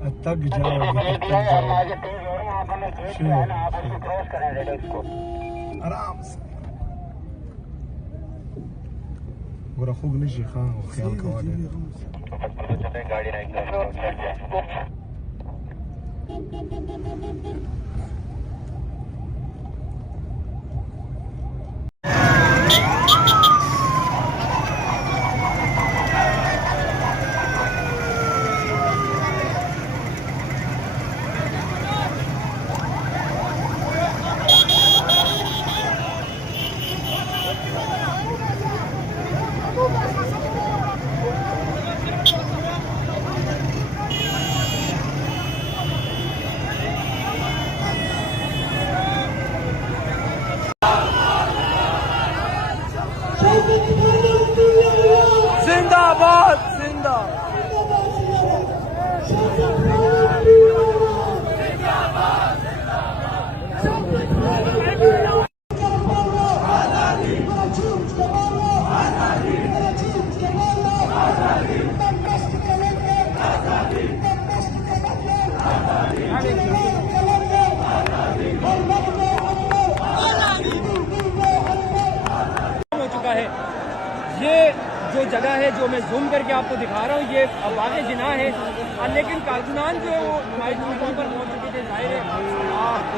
तक जाओगे आराम से गोरा खुग नशी खां ख्याल कवा दे गाड़ी जिंदाबाद जिंदा हो चुका है। ये जो जगह है जो मैं जूम करके आपको दिखा रहा हूँ ये बाग़ जिना है, लेकिन कारकुनान जो है वो नुमाइश मुकाम पर पहुँच चुके थे। जाहिर है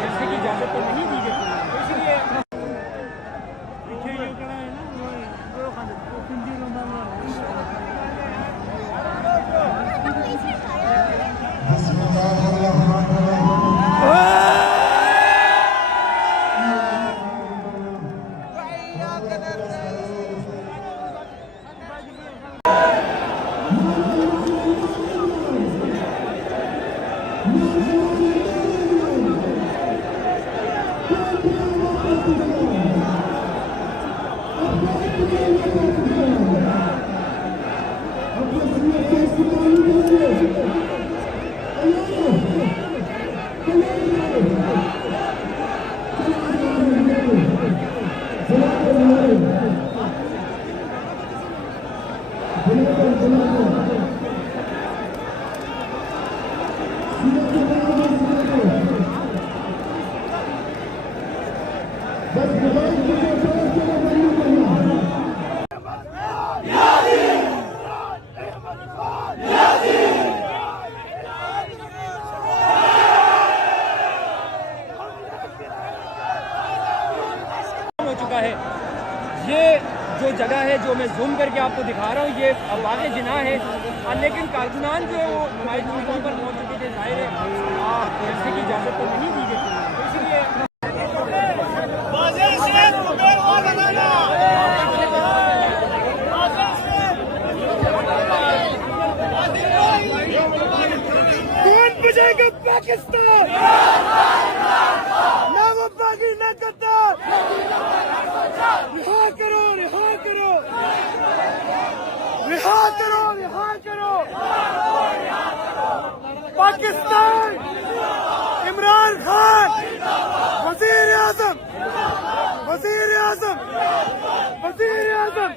ऐसे की इजाज़त तो नहीं दी गई, तो इसलिए हो चुका है। ये जो जगह है जो मैं जूम करके आपको दिखा रहा हूँ ये बाग़ जिना है, लेकिन कारकुनान जो है वो नुमाइश मुकाम पर पहुँच चुके थे। जाहिर है ऐसे की इजाज़त तो नहीं दी गई, तो इसलिए बचाएगा पाकिस्तान, ना वो बागी ना कतार। रिहा करो रिहा करो रिहा करो रिहा करो पाकिस्तान। इमरान खान वजीर आजम वजीर आजम वजीर आजम